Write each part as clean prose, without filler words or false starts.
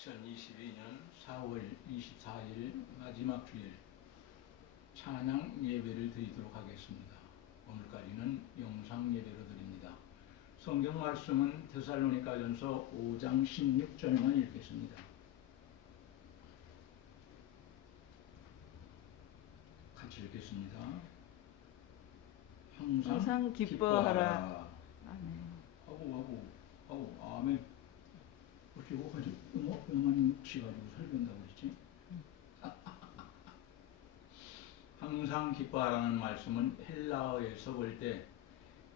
2022년 4월 24일 마지막 주일 찬양 예배를 드리도록 하겠습니다. 오늘까지는 영상 예배로 드립니다. 성경 말씀은 데살로니가전서 5장 16절만 읽겠습니다. 같이 읽겠습니다. 항상 기뻐하라. 아멘. 하고 아멘. 혹시 영만이 치가지고 설교한다고 그랬지? 항상 기뻐하라는 말씀은 헬라어에서 볼 때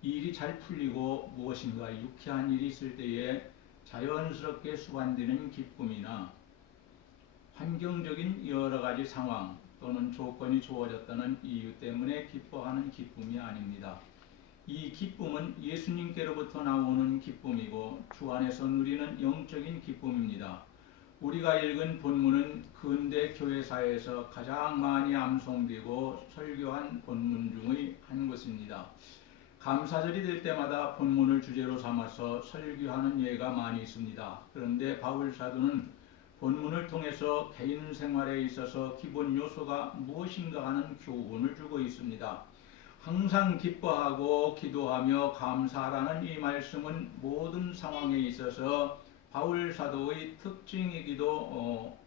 일이 잘 풀리고 무엇인가 유쾌한 일이 있을 때에 자연스럽게 수반되는 기쁨이나 환경적인 여러 가지 상황 또는 조건이 좋아졌다는 이유 때문에 기뻐하는 기쁨이 아닙니다. 이 기쁨은 예수님께로부터 나오는 기쁨이고 주 안에서 누리는 영적인 기쁨입니다. 우리가 읽은 본문은 근대 교회사에서 가장 많이 암송되고 설교한 본문 중의 한 것입니다. 감사절이 될 때마다 본문을 주제로 삼아서 설교하는 예가 많이 있습니다. 그런데 바울 사도는 본문을 통해서 개인 생활에 있어서 기본 요소가 무엇인가 하는 교훈을 주고 있습니다. 항상 기뻐하고 기도하며 감사하라는 이 말씀은 모든 상황에 있어서 바울 사도의 특징이기도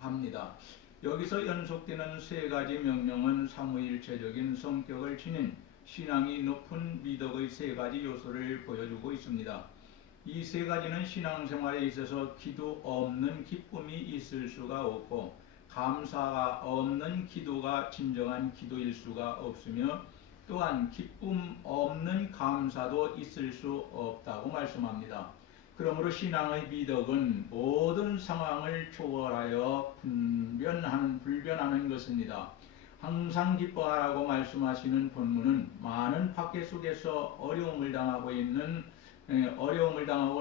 합니다. 여기서 연속되는 세 가지 명령은 삼위일체적인 성격을 지닌 신앙이 높은 미덕의 세 가지 요소를 보여주고 있습니다. 이 세 가지는 신앙생활에 있어서 기도 없는 기쁨이 있을 수가 없고 감사가 없는 기도가 진정한 기도일 수가 없으며 또한 기쁨 없는 감사도 있을 수 없다고 말씀합니다. 그러므로 신앙의 미덕은 모든 상황을 초월하여 불변하는 것입니다. 항상 기뻐하라고 말씀하시는 본문은 많은 박해 속에서 어려움을 당하고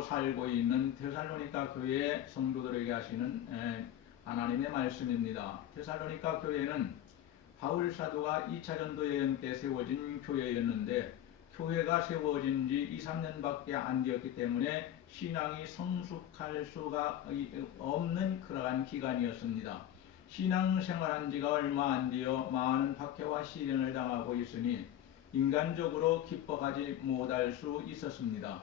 살고 있는 데살로니가 교회 성도들에게 하시는 하나님의 말씀입니다. 데살로니가 교회는 바울 사도가 2차 전도 여행 때 세워진 교회였는데 교회가 세워진 지 2, 3년밖에 안 되었기 때문에 신앙이 성숙할 수가 없는 그러한 기간이었습니다. 신앙생활한 지가 얼마 안 되어 많은 박해와 시련을 당하고 있으니 인간적으로 기뻐하지 못할 수 있었습니다.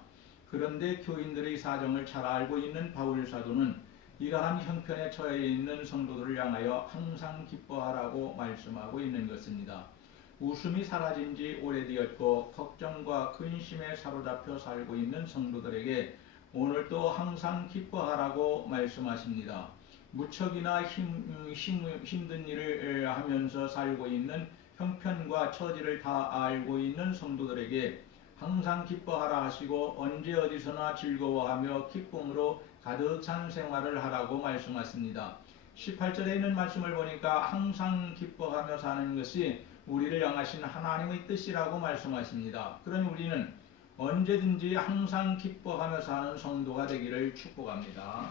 그런데 교인들의 사정을 잘 알고 있는 바울 사도는 이러한 형편에 처해 있는 성도들을 향하여 항상 기뻐하라고 말씀하고 있는 것입니다. 웃음이 사라진 지 오래되었고 걱정과 근심에 사로잡혀 살고 있는 성도들에게 오늘도 항상 기뻐하라고 말씀하십니다. 무척이나 힘든 일을 하면서 살고 있는 형편과 처지를 다 알고 있는 성도들에게 항상 기뻐하라 하시고 언제 어디서나 즐거워하며 기쁨으로 가득 찬 생활을 하라고 말씀하십니다. 18절에 있는 말씀을 보니까 항상 기뻐하며 사는 것이 우리를 향하신 하나님의 뜻이라고 말씀하십니다. 그러니 우리는 언제든지 항상 기뻐하며 사는 성도가 되기를 축복합니다.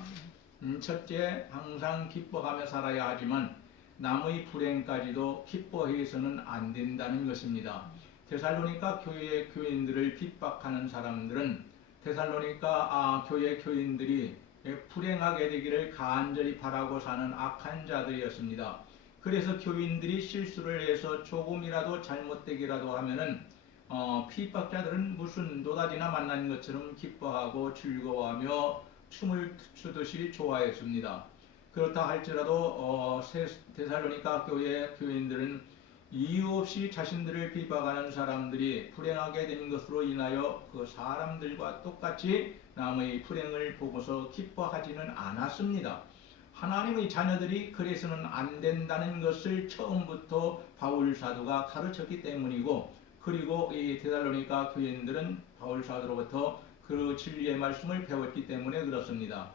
첫째, 항상 기뻐하며 살아야 하지만 남의 불행까지도 기뻐해서는 안 된다는 것입니다. 데살로니가 교회의 교인들을 핍박하는 사람들은 데살로니가 교회 교인들이 불행하게 되기를 간절히 바라고 사는 악한 자들이었습니다. 그래서 교인들이 실수를 해서 조금이라도 잘못되기라도 하면은 핍박자들은 무슨 노다지나 만난 것처럼 기뻐하고 즐거워하며 춤을 추듯이 좋아했습니다. 그렇다 할지라도 데살로니가 교회 교인들은 이유 없이 자신들을 비박하는 사람들이 불행하게 된 것으로 인하여 그 사람들과 똑같이 남의 불행을 보고서 기뻐하지는 않았습니다. 하나님의 자녀들이 그래서는 안 된다는 것을 처음부터 바울 사도가 가르쳤기 때문이고, 그리고 이 데살로니가 교인들은 바울 사도로부터 그 진리의 말씀을 배웠기 때문에 그렇습니다.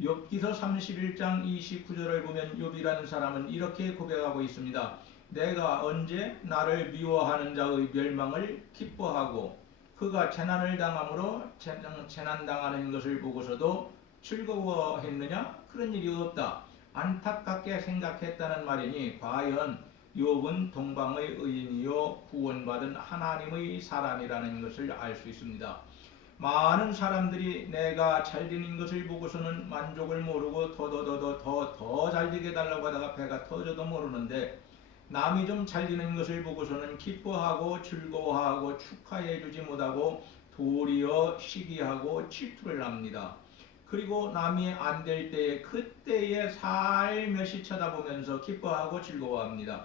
욥기서 31장 29절을 보면 욥이라는 사람은 이렇게 고백하고 있습니다. 내가 언제 나를 미워하는 자의 멸망을 기뻐하고 그가 재난을 당함으로 재난당하는 것을 보고서도 즐거워했느냐? 그런 일이 없다. 안타깝게 생각했다는 말이니 과연 욥은 동방의 의인이요 구원받은 하나님의 사람이라는 것을 알 수 있습니다. 많은 사람들이 내가 잘 되는 것을 보고서는 만족을 모르고 더 잘 되게 해달라고 하다가 배가 터져도 모르는데, 남이 좀 잘 되는 것을 보고서는 기뻐하고 즐거워하고 축하해 주지 못하고 도리어 시기하고 질투를 합니다. 그리고 남이 안 될 때에 그때에 살며시 쳐다보면서 기뻐하고 즐거워합니다.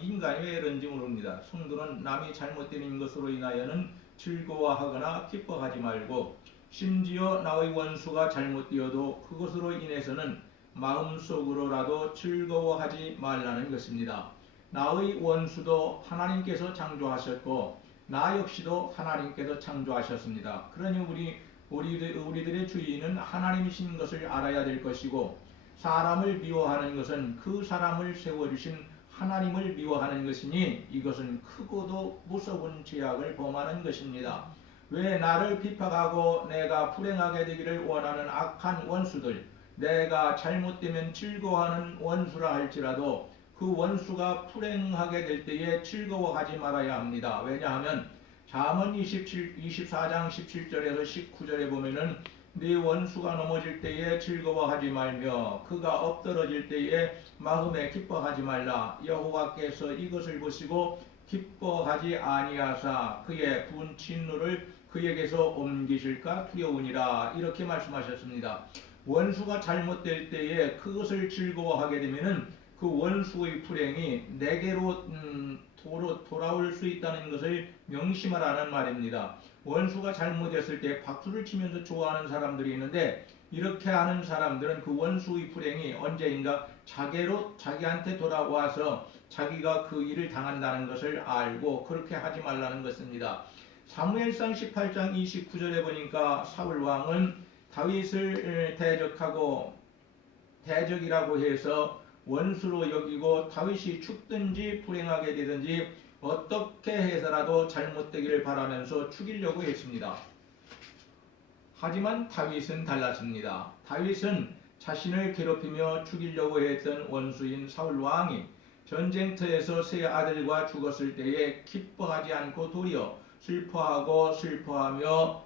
인간이 왜 이런지 모릅니다. 성도는 남이 잘못되는 것으로 인하여는 즐거워하거나 기뻐하지 말고, 심지어 나의 원수가 잘못되어도 그것으로 인해서는 마음속으로라도 즐거워하지 말라는 것입니다. 나의 원수도 하나님께서 창조하셨고 나 역시도 하나님께서 창조하셨습니다. 그러니 우리들의 주인은 하나님이신 것을 알아야 될 것이고, 사람을 미워하는 것은 그 사람을 세워주신 하나님을 미워하는 것이니 이것은 크고도 무서운 죄악을 범하는 것입니다. 왜 나를 비판하고 내가 불행하게 되기를 원하는 악한 원수들, 내가 잘못되면 즐거워하는 원수라 할지라도 그 원수가 불행하게 될 때에 즐거워하지 말아야 합니다. 왜냐하면 잠언 24장 17절에서 19절에 보면은 네 원수가 넘어질 때에 즐거워하지 말며 그가 엎드러질 때에 마음에 기뻐하지 말라. 여호와께서 이것을 보시고 기뻐하지 아니하사 그의 분친노를 그에게서 옮기실까 두려우니라. 이렇게 말씀하셨습니다. 원수가 잘못될 때에 그것을 즐거워하게 되면은 그 원수의 불행이 내게로 돌아올 수 있다는 것을 명심하라는 말입니다. 원수가 잘못했을 때 박수를 치면서 좋아하는 사람들이 있는데, 이렇게 하는 사람들은 그 원수의 불행이 언제인가 자기한테 돌아와서 자기가 그 일을 당한다는 것을 알고 그렇게 하지 말라는 것입니다. 사무엘상 18장 29절에 보니까 사울 왕은 다윗을 대적이라고 해서 원수로 여기고 다윗이 죽든지 불행하게 되든지 어떻게 해서라도 잘못되기를 바라면서 죽이려고 했습니다. 하지만 다윗은 달랐습니다. 다윗은 자신을 괴롭히며 죽이려고 했던 원수인 사울 왕이 전쟁터에서 세 아들과 죽었을 때에 기뻐하지 않고 도리어 슬퍼하며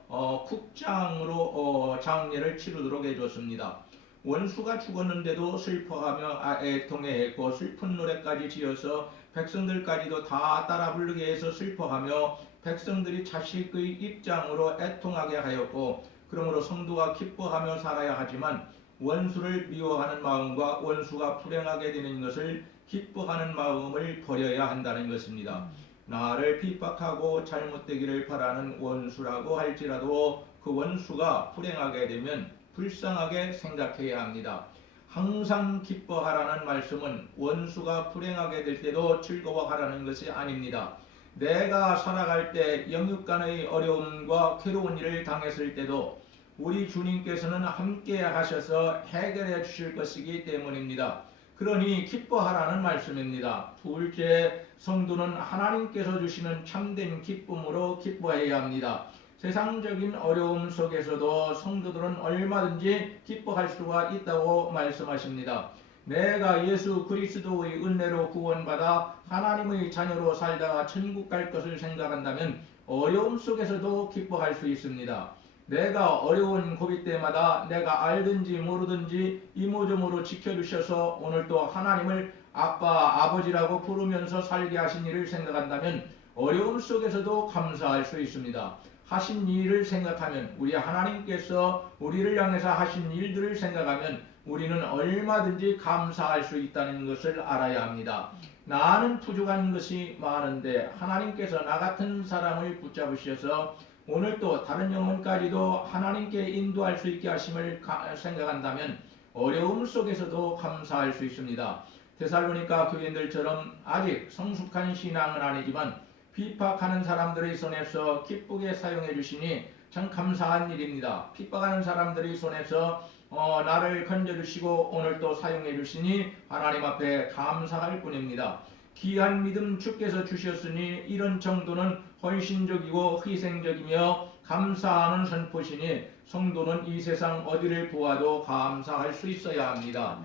국장으로 장례를 치르도록 해줬습니다. 원수가 죽었는데도 슬퍼하며 애통해했고 슬픈 노래까지 지어서 백성들까지도 다 따라 부르게 해서 슬퍼하며 백성들이 자식의 입장으로 애통하게 하였고, 그러므로 성도가 기뻐하며 살아야 하지만 원수를 미워하는 마음과 원수가 불행하게 되는 것을 기뻐하는 마음을 버려야 한다는 것입니다. 나를 핍박하고 잘못되기를 바라는 원수라고 할지라도 그 원수가 불행하게 되면 불쌍하게 생각해야 합니다. 항상 기뻐하라는 말씀은 원수가 불행하게 될 때도 즐거워하라는 것이 아닙니다. 내가 살아갈 때 영육간의 어려움과 괴로운 일을 당했을 때도 우리 주님께서는 함께 하셔서 해결해 주실 것이기 때문입니다. 그러니 기뻐하라는 말씀입니다. 둘째, 성도는 하나님께서 주시는 참된 기쁨으로 기뻐해야 합니다. 세상적인 어려움 속에서도 성도들은 얼마든지 기뻐할 수가 있다고 말씀하십니다. 내가 예수 그리스도의 은혜로 구원받아 하나님의 자녀로 살다가 천국 갈 것을 생각한다면 어려움 속에서도 기뻐할 수 있습니다. 내가 어려운 고비 때마다 내가 알든지 모르든지 이모저모로 지켜주셔서 오늘도 하나님을 아빠, 아버지라고 부르면서 살게 하신 일을 생각한다면 어려움 속에서도 감사할 수 있습니다. 하신 일을 생각하면, 우리 하나님께서 우리를 향해서 하신 일들을 생각하면 우리는 얼마든지 감사할 수 있다는 것을 알아야 합니다. 나는 부족한 것이 많은데 하나님께서 나 같은 사람을 붙잡으셔서 오늘도 다른 영혼까지도 하나님께 인도할 수 있게 하심을 생각한다면 어려움 속에서도 감사할 수 있습니다. 데살로니가 교인들처럼 아직 성숙한 신앙은 아니지만 핍박하는 사람들의 손에서 기쁘게 사용해 주시니 참 감사한 일입니다. 핍박하는 사람들의 손에서 나를 건져주시고 오늘도 사용해 주시니 하나님 앞에 감사할 뿐입니다. 귀한 믿음 주께서 주셨으니 이런 정도는 헌신적이고 희생적이며 감사하는 선포시니 성도는 이 세상 어디를 보아도 감사할 수 있어야 합니다.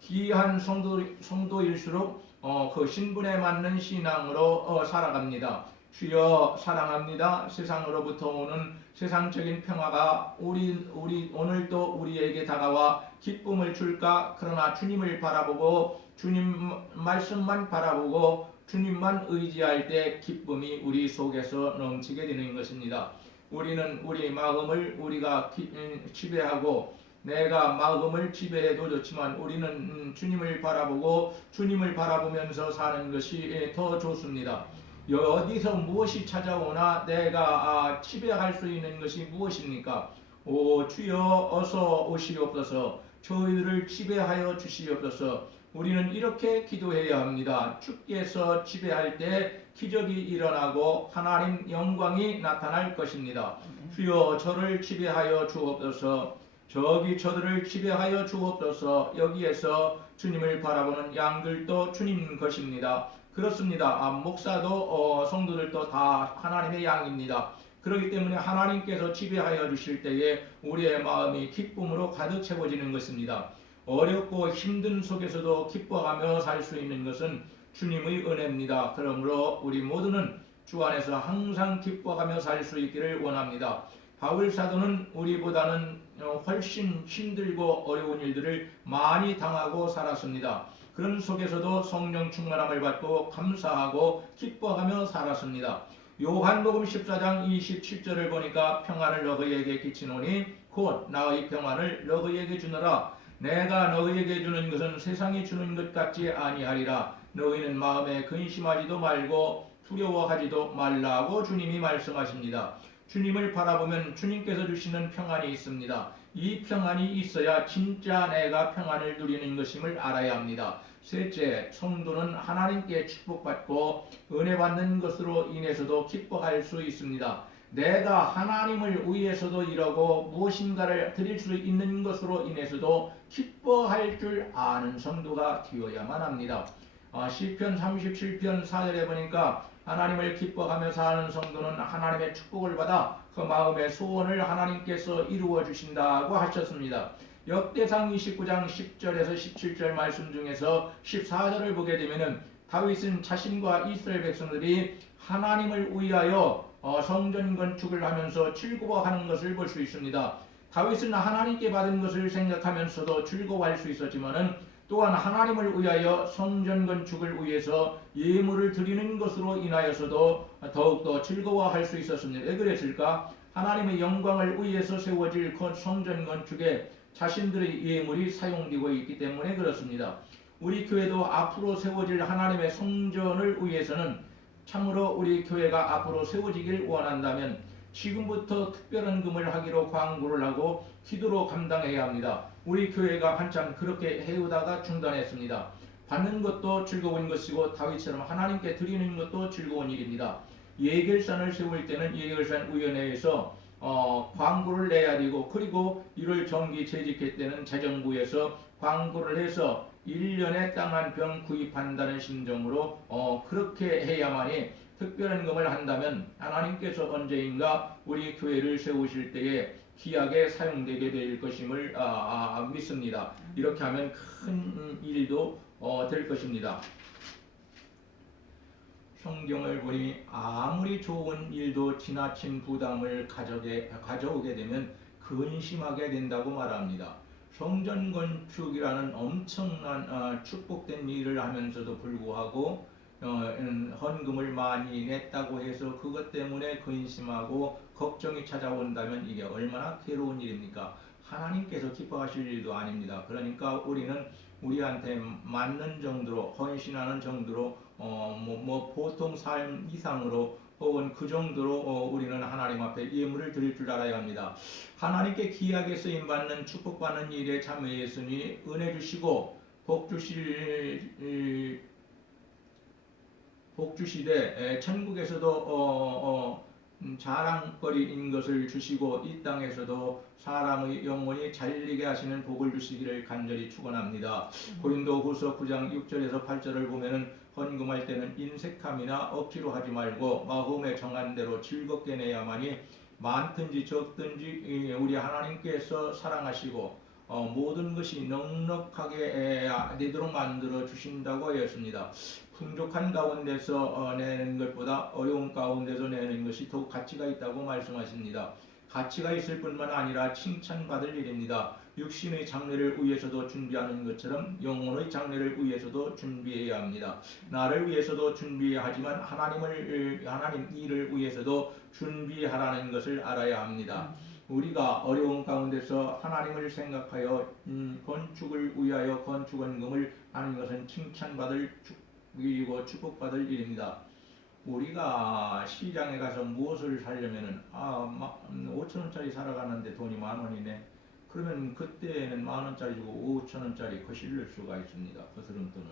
귀한 성도일수록 그 신분에 맞는 신앙으로 살아갑니다. 주여 사랑합니다. 세상으로부터 오는 세상적인 평화가 우리 오늘도 우리에게 다가와 기쁨을 줄까? 그러나 주님을 바라보고 주님 말씀만 바라보고 주님만 의지할 때 기쁨이 우리 속에서 넘치게 되는 것입니다. 우리는 우리 마음을 우리가 지배하고 내가 마음을 지배해도 좋지만 우리는 주님을 바라보고 주님을 바라보면서 사는 것이 더 좋습니다. 어디서 무엇이 찾아오나 내가 지배할 수 있는 것이 무엇입니까? 오 주여 어서 오시옵소서. 저희들을 지배하여 주시옵소서. 우리는 이렇게 기도해야 합니다. 주께서 지배할 때 기적이 일어나고 하나님 영광이 나타날 것입니다. 주여 저를 지배하여 주옵소서. 저기 저들을 지배하여 주옵소서. 여기에서 주님을 바라보는 양들도 주님 것입니다. 그렇습니다. 목사도 성도들도 다 하나님의 양입니다. 그렇기 때문에 하나님께서 지배하여 주실 때에 우리의 마음이 기쁨으로 가득 채워지는 것입니다. 어렵고 힘든 속에서도 기뻐하며 살 수 있는 것은 주님의 은혜입니다. 그러므로 우리 모두는 주 안에서 항상 기뻐하며 살 수 있기를 원합니다. 바울 사도는 우리보다는 훨씬 힘들고 어려운 일들을 많이 당하고 살았습니다. 그런 속에서도 성령 충만함을 받고 감사하고 기뻐하며 살았습니다. 요한복음 14장 27절을 보니까 평안을 너희에게 끼치노니 곧 나의 평안을 너희에게 주노라. 내가 너희에게 주는 것은 세상이 주는 것 같지 아니하리라. 너희는 마음에 근심하지도 말고 두려워하지도 말라고 주님이 말씀하십니다. 주님을 바라보면 주님께서 주시는 평안이 있습니다. 이 평안이 있어야 진짜 내가 평안을 누리는 것임을 알아야 합니다. 셋째, 성도는 하나님께 축복받고 은혜 받는 것으로 인해서도 기뻐할 수 있습니다. 내가 하나님을 위해서도 이러고 무엇인가를 드릴 수 있는 것으로 인해서도 기뻐할 줄 아는 성도가 되어야만 합니다. 시편 37편 4절에 보니까 하나님을 기뻐하며 사는 성도는 하나님의 축복을 받아 그 마음의 소원을 하나님께서 이루어 주신다고 하셨습니다. 역대상 29장 10절에서 17절 말씀 중에서 14절을 보게 되면은 다윗은 자신과 이스라엘 백성들이 하나님을 위하여 성전 건축을 하면서 즐거워하는 것을 볼 수 있습니다. 다윗은 하나님께 받은 것을 생각하면서도 즐거워할 수 있었지만은 또한 하나님을 위하여 성전 건축을 위해서 예물을 드리는 것으로 인하여서도 더욱더 즐거워할 수 있었습니다. 왜 그랬을까? 하나님의 영광을 위해서 세워질 성전 건축에 자신들의 예물이 사용되고 있기 때문에 그렇습니다. 우리 교회도 앞으로 세워질 하나님의 성전을 위해서는 참으로 우리 교회가 앞으로 세워지길 원한다면 지금부터 특별한 금을 하기로 광고를 하고 기도로 감당해야 합니다. 우리 교회가 한참 그렇게 해오다가 중단했습니다. 받는 것도 즐거운 것이고 다윗처럼 하나님께 드리는 것도 즐거운 일입니다. 예결산을 세울 때는 예결산 위원회에서 광고를 내야 되고 그리고 이를 정기 재직할 때는 재정부에서 광고를 해서 1년에 땅 한 평 구입한다는 심정으로 그렇게 해야만이 특별한 금을 한다면 하나님께서 언제인가 우리 교회를 세우실 때에 귀하게 사용되게 될 것임을 믿습니다. 이렇게 하면 큰 일도 될 것입니다. 성경을 보니 아무리 좋은 일도 지나친 부담을 가져오게 되면 근심하게 된다고 말합니다. 성전 건축이라는 엄청난 축복된 일을 하면서도 불구하고 헌금을 많이 냈다고 해서 그것 때문에 근심하고 걱정이 찾아온다면 이게 얼마나 괴로운 일입니까? 하나님께서 기뻐하실 일도 아닙니다. 그러니까 우리는 우리한테 맞는 정도로 헌신하는 정도로 보통 삶 이상으로 혹은 그 정도로 우리는 하나님 앞에 예물을 드릴 줄 알아야 합니다. 하나님께 귀하게 쓰임받는 축복받는 일에 참여했으니 은혜 주시고 복 주시되 천국에서도 자랑거리인 것을 주시고 이 땅에서도 사람의 영혼이 잘리게 하시는 복을 주시기를 간절히 축원합니다. 고린도후서 9장 6절에서 8절을 보면은 헌금할 때는 인색함이나 억지로 하지 말고 마음에 정한 대로 즐겁게 내야만이 많든지 적든지 우리 하나님께서 사랑하시고 모든 것이 넉넉하게 되도록 만들어 주신다고 하였습니다. 풍족한 가운데서 내는 것보다 어려운 가운데서 내는 것이 더욱 가치가 있다고 말씀하십니다. 가치가 있을 뿐만 아니라 칭찬받을 일입니다. 육신의 장래를 위해서도 준비하는 것처럼 영혼의 장래를 위해서도 준비해야 합니다. 나를 위해서도 준비해야 하지만 하나님 일을 위해서도 준비하라는 것을 알아야 합니다. 우리가 어려운 가운데서 하나님을 생각하여 건축을 위하여 건축원금을 하는 것은 칭찬받을 일이고 축복받을 일입니다. 우리가 시장에 가서 무엇을 사려면은 5천 원짜리 살아가는데 돈이 10,000원이네. 그러면 그때는 10,000원짜리 주고 5,000원짜리 거실릴 수가 있습니다. 거스름돈을.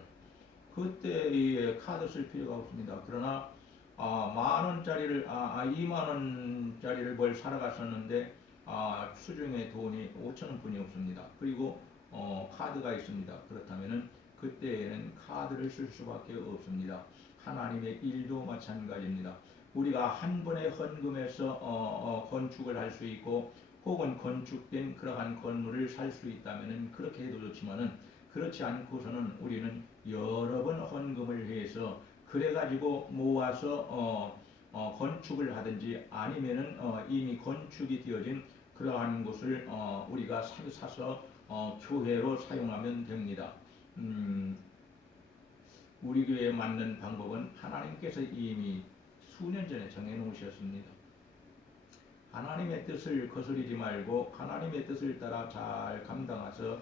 그때 카드 쓸 필요가 없습니다. 그러나 10,000원짜리를 20,000원짜리를 뭘 살아갔었는데 수중에 돈이 5,000원뿐이 없습니다. 그리고 카드가 있습니다. 그렇다면은 그때에는 카드를 쓸 수밖에 없습니다. 하나님의 일도 마찬가지입니다. 우리가 한 번의 헌금에서 건축을 할 수 있고 혹은 건축된 그러한 건물을 살 수 있다면은 그렇게 해도 좋지만은 그렇지 않고서는 우리는 여러 번 헌금을 해서 그래가지고 모아서 건축을 하든지 아니면은 이미 건축이 되어진 그러한 곳을 우리가 사서 교회로 사용하면 됩니다. 우리 교회에 맞는 방법은 하나님께서 이미 수년 전에 정해놓으셨습니다. 하나님의 뜻을 거스르지 말고 하나님의 뜻을 따라 잘 감당해서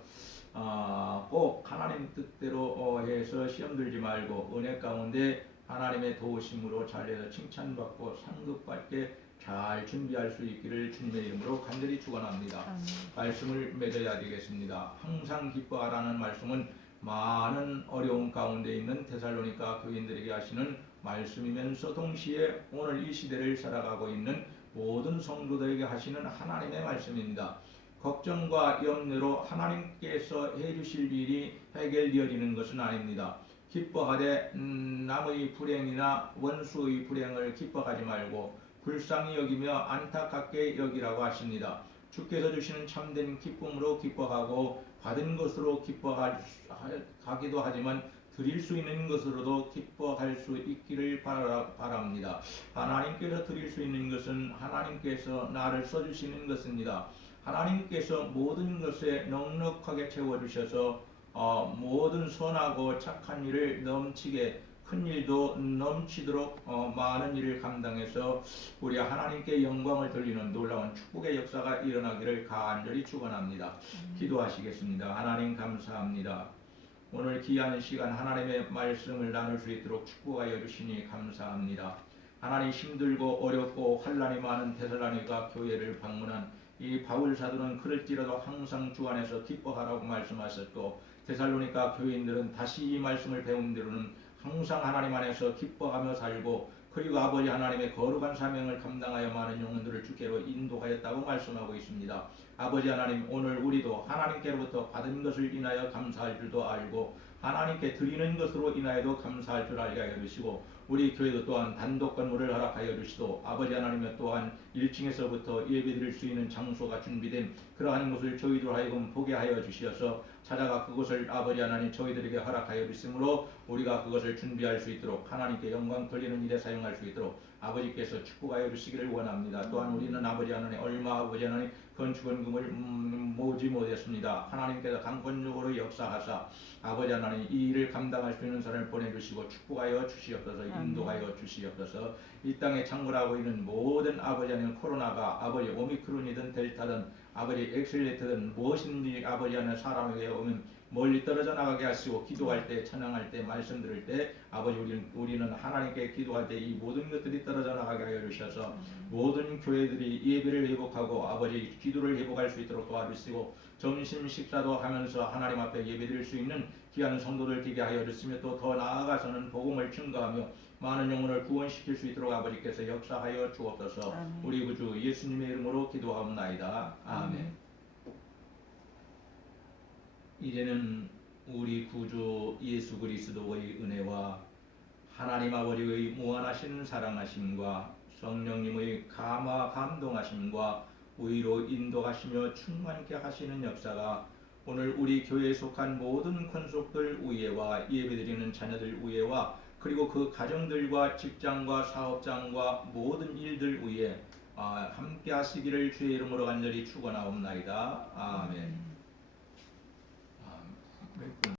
꼭 하나님 뜻대로 해서 시험 들지 말고 은혜 가운데 하나님의 도우심으로 잘해서 칭찬받고 상급받게 잘 준비할 수 있기를 주님의 이름으로 간절히 축원합니다. 말씀을 맺어야 되겠습니다. 항상 기뻐하라는 말씀은 많은 어려움 가운데 있는 데살로니가 교인들에게 하시는 말씀이면서 동시에 오늘 이 시대를 살아가고 있는 모든 성도들에게 하시는 하나님의 말씀입니다. 걱정과 염려로 하나님께서 해주실 일이 해결되어지는 것은 아닙니다. 기뻐하되 남의 불행이나 원수의 불행을 기뻐하지 말고 불쌍히 여기며 안타깝게 여기라고 하십니다. 주께서 주시는 참된 기쁨으로 기뻐하고 받은 것으로 기뻐하기도 하지만 드릴 수 있는 것으로도 기뻐할 수 있기를 바랍니다. 하나님께서 드릴 수 있는 것은 하나님께서 나를 써주시는 것입니다. 하나님께서 모든 것에 넉넉하게 채워주셔서 모든 선하고 착한 일을 넘치게 큰 일도 넘치도록 많은 일을 감당해서 우리 하나님께 영광을 돌리는 놀라운 축복의 역사가 일어나기를 간절히 축원합니다. 기도하시겠습니다. 하나님 감사합니다. 오늘 귀한 시간 하나님의 말씀을 나눌 수 있도록 축복하여 주시니 감사합니다. 하나님 힘들고 어렵고 환난이 많은 데살로니가 교회를 방문한 이 바울 사도는 그럴지라도 항상 주 안에서 기뻐하라고 말씀하셨고 데살로니가 교인들은 다시 이 말씀을 배운 대로는 항상 하나님 안에서 기뻐하며 살고 그리고 아버지 하나님의 거룩한 사명을 감당하여 많은 영혼들을 주께로 인도하였다고 말씀하고 있습니다. 아버지 하나님 오늘 우리도 하나님께로부터 받은 것을 인하여 감사할 줄도 알고 하나님께 드리는 것으로 인하여도 감사할 줄 알게 하여 주시고 우리 교회도 또한 단독 건물을 허락하여 주시도 아버지 하나님의 또한 1층에서부터 예배드릴 수 있는 장소가 준비된 그러한 것을 저희들 하여금 보게 하여 주시어서 찾아가 그것을 아버지 하나님 저희들에게 허락하여 주심으로 우리가 그것을 준비할 수 있도록 하나님께 영광 돌리는 일에 사용할 수 있도록 아버지께서 축복하여 주시기를 원합니다. 또한 우리는 아버지 하나님 얼마 아버지 하나님 건축원금을 모으지 못했습니다. 하나님께서 강권적으로 역사하사 아버지 하나님 이 일을 감당할 수 있는 사람을 보내주시고 축복하여 주시옵소서 인도하여 주시옵소서 이 땅에 창궐하고 있는 모든 아버지 하나님 코로나가 아버지 오미크론이든 델타든 아버지 엑셀레트든 무엇인지 아버지 하나님 사람에게 오면 멀리 떨어져 나가게 하시고 기도할 때 찬양할 때 말씀 들을 때 아버지 우리는 하나님께 기도할 때 이 모든 것들이 떨어져 나가게 하여 주셔서 모든 교회들이 예배를 회복하고 아버지 기도를 회복할 수 있도록 도와주시고 점심 식사도 하면서 하나님 앞에 예배드릴 수 있는 귀한 성도들 되게 하여 주시며 또 더 나아가서는 복음을 증거하며 많은 영혼을 구원시킬 수 있도록 아버지께서 역사하여 주옵소서. 아멘. 우리 구주 예수님의 이름으로 기도하옵나이다. 아멘. 이제는 우리 구주 예수 그리스도의 은혜와 하나님 아버지의 무한하신 사랑하심과 성령님의 감화 감동하심과 의로 인도하시며 충만케 하시는 역사가 오늘 우리 교회에 속한 모든 권속들 위에와 예배드리는 자녀들 위에와 그리고 그 가정들과 직장과 사업장과 모든 일들 위에 함께 하시기를 주의 이름으로 간절히 축원하옵나이다. 아멘.